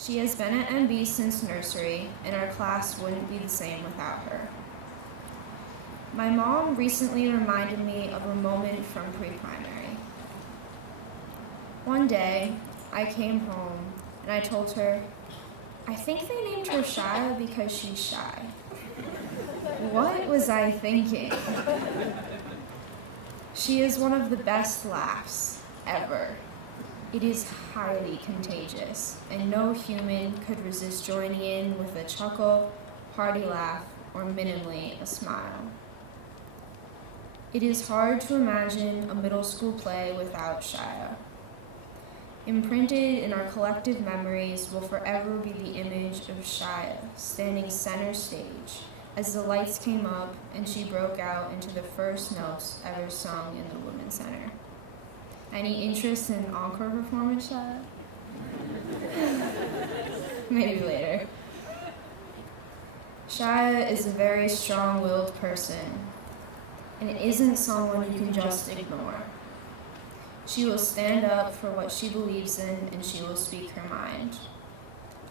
She has been at MB since nursery, and our class wouldn't be the same without her. My mom recently reminded me of a moment from pre-primary. One day, I came home and I told her, I think they named her Shia because she's shy. What was I thinking? She is one of the best laughs ever. It is highly contagious, and no human could resist joining in with a chuckle, hearty laugh, or minimally a smile. It is hard to imagine a middle school play without Shia. Imprinted in our collective memories will forever be the image of Shia standing center stage as the lights came up and she broke out into the first notes ever sung in the Women's Center. Any interest in encore performance, Shia? Maybe later. Shia is a very strong-willed person, and it isn't someone you can just ignore. She will stand up for what she believes in, and she will speak her mind.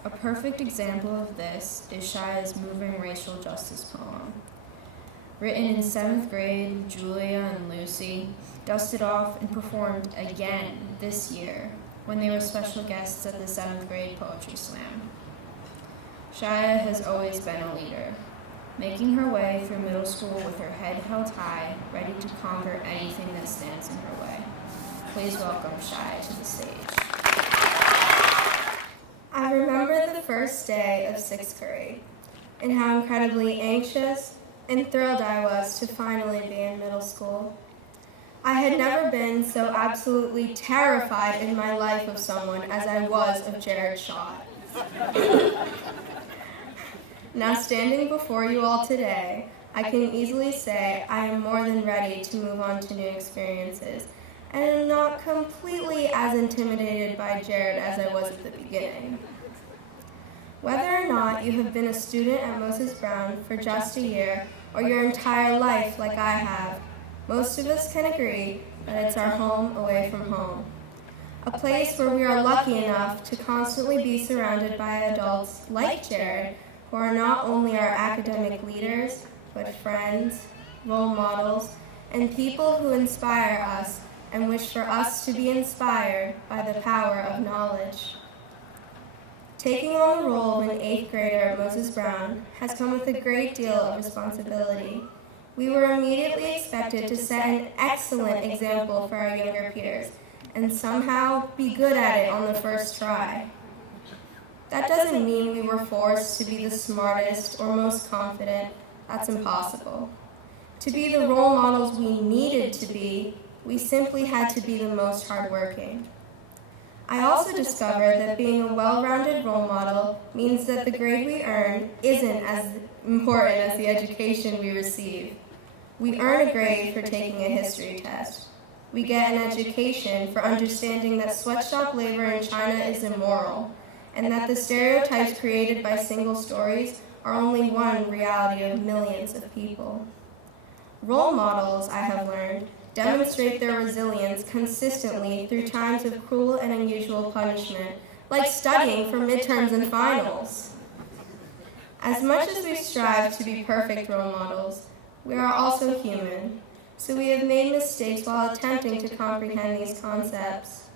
A perfect example of this is Shia's moving racial justice poem. Written in 7th grade, Julia and Lucy dusted off and performed again this year when they were special guests at the 7th grade poetry slam. Shia has always been a leader, making her way through middle school with her head held high, ready to conquer anything that stands in her way. Please welcome Shia to the stage. I remember the first day of 6th grade and how incredibly anxious and thrilled I was to finally be in middle school. I had never been so absolutely terrified in my life of someone as I was of Jared Schott. Now standing before you all today, I can easily say I am more than ready to move on to new experiences and am not completely as intimidated by Jared as I was at the beginning. Whether or not you have been a student at Moses Brown for just a year or your entire life like I have, most of us can agree that it's our home away from home. A place where we are lucky enough to constantly be surrounded by adults like Jared who are not only our academic leaders, but friends, role models, and people who inspire us and wish for us to be inspired by the power of knowledge. Taking on the role of an 8th grader at Moses Brown has come with a great deal of responsibility. We were immediately expected to set an excellent example for our younger peers and somehow be good at it on the first try. That doesn't mean we were forced to be the smartest or most confident. That's impossible. To be the role models we needed to be, we simply had to be the most hardworking. I also discovered that being a well-rounded role model means that the grade we earn isn't as important as the education we receive. We earn a grade for taking a history test. We get an education for understanding that sweatshop labor in China is immoral, and that the stereotypes created by single stories are only one reality of millions of people. Role models, I have learned, demonstrate their resilience consistently through times of cruel and unusual punishment, like studying for midterms and finals. As much as we strive to be perfect role models, we are also human, so we have made mistakes while attempting to comprehend these concepts.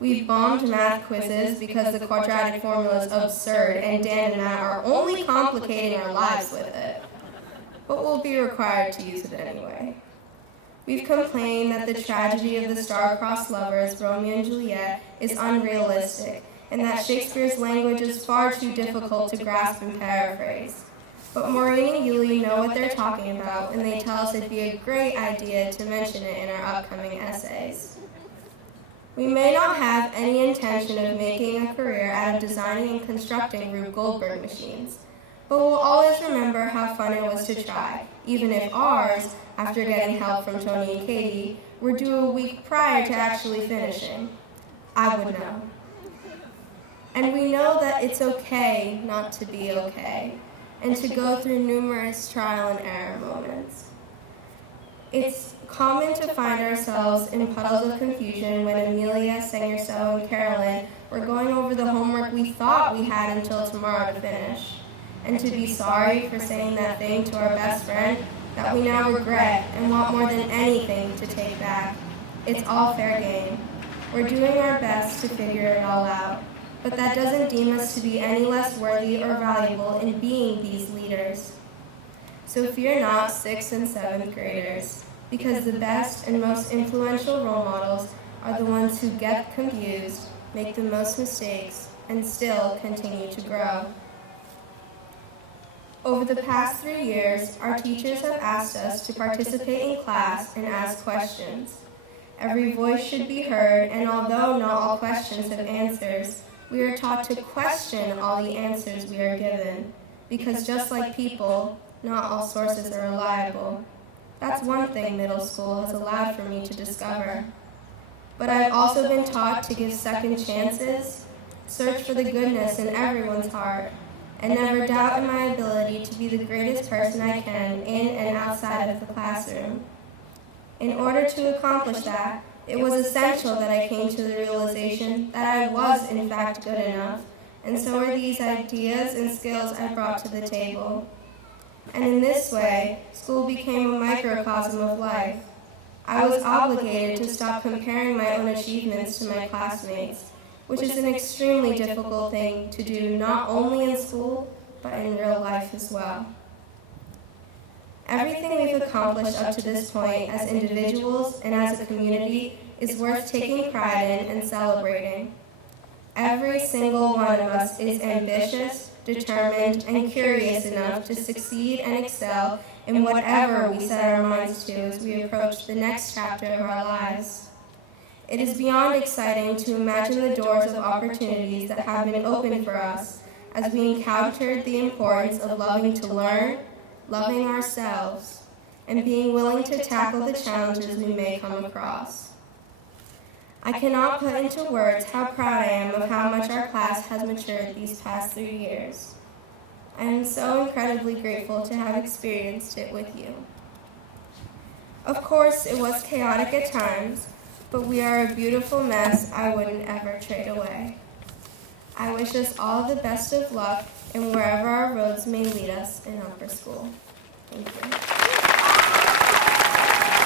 We've bombed math quizzes because the quadratic formula is absurd and Dan and Matt are only complicating our lives with it, but we'll be required to use it anyway. We've complained that the tragedy of the star-crossed lovers, Romeo and Juliet, is unrealistic, and that Shakespeare's language is far too difficult to grasp and paraphrase. But Maureen and Yuli know what they're talking about, and they tell us it'd be a great idea to mention it in our upcoming essays. We may not have any intention of making a career out of designing and constructing Rube Goldberg machines, but we'll always remember how fun it was to try, even if ours, after getting help from Tony and Katie, were due a week prior to actually finishing. I would know. And we know that it's okay not to be okay, and to go through numerous trial and error moments. It's common to find ourselves in puddles of confusion when Amelia, Sangerso, and Carolyn were going over the homework we thought we had until tomorrow to finish, and to be sorry for saying that thing to our best friend that we now regret and want more than anything to take back. It's all fair game. We're doing our best to figure it all out, but that doesn't deem us to be any less worthy or valuable in being these leaders. So fear not, 6th and 7th graders, because the best and most influential role models are the ones who get confused, make the most mistakes, and still continue to grow. Over the past 3 years, our teachers have asked us to participate in class and ask questions. Every voice should be heard, and although not all questions have answers, we are taught to question all the answers we are given, because just like people, not all sources are reliable. That's one thing middle school has allowed for me to discover. But I've also been taught to give second chances, search for the goodness in everyone's heart, and never doubt in my ability to be the greatest person I can in and outside of the classroom. In order to accomplish that, it was essential that I came to the realization that I was in fact good enough, and so are these ideas and skills I brought to the table. And in this way, school became a microcosm of life. I was obligated to stop comparing my own achievements to my classmates, which is an extremely difficult thing to do not only in school, but in real life as well. Everything we've accomplished up to this point as individuals and as a community is worth taking pride in and celebrating. Every single one of us is ambitious, determined, and curious enough to succeed and excel in whatever we set our minds to as we approach the next chapter of our lives. It is beyond exciting to imagine the doors of opportunities that have been opened for us as we encountered the importance of loving to learn, loving ourselves, and being willing to tackle the challenges we may come across. I cannot put into words how proud I am of how much our class has matured these past 3 years. I am so incredibly grateful to have experienced it with you. Of course, it was chaotic at times, but we are a beautiful mess I wouldn't ever trade away. I wish us all the best of luck in wherever our roads may lead us in upper school. Thank you.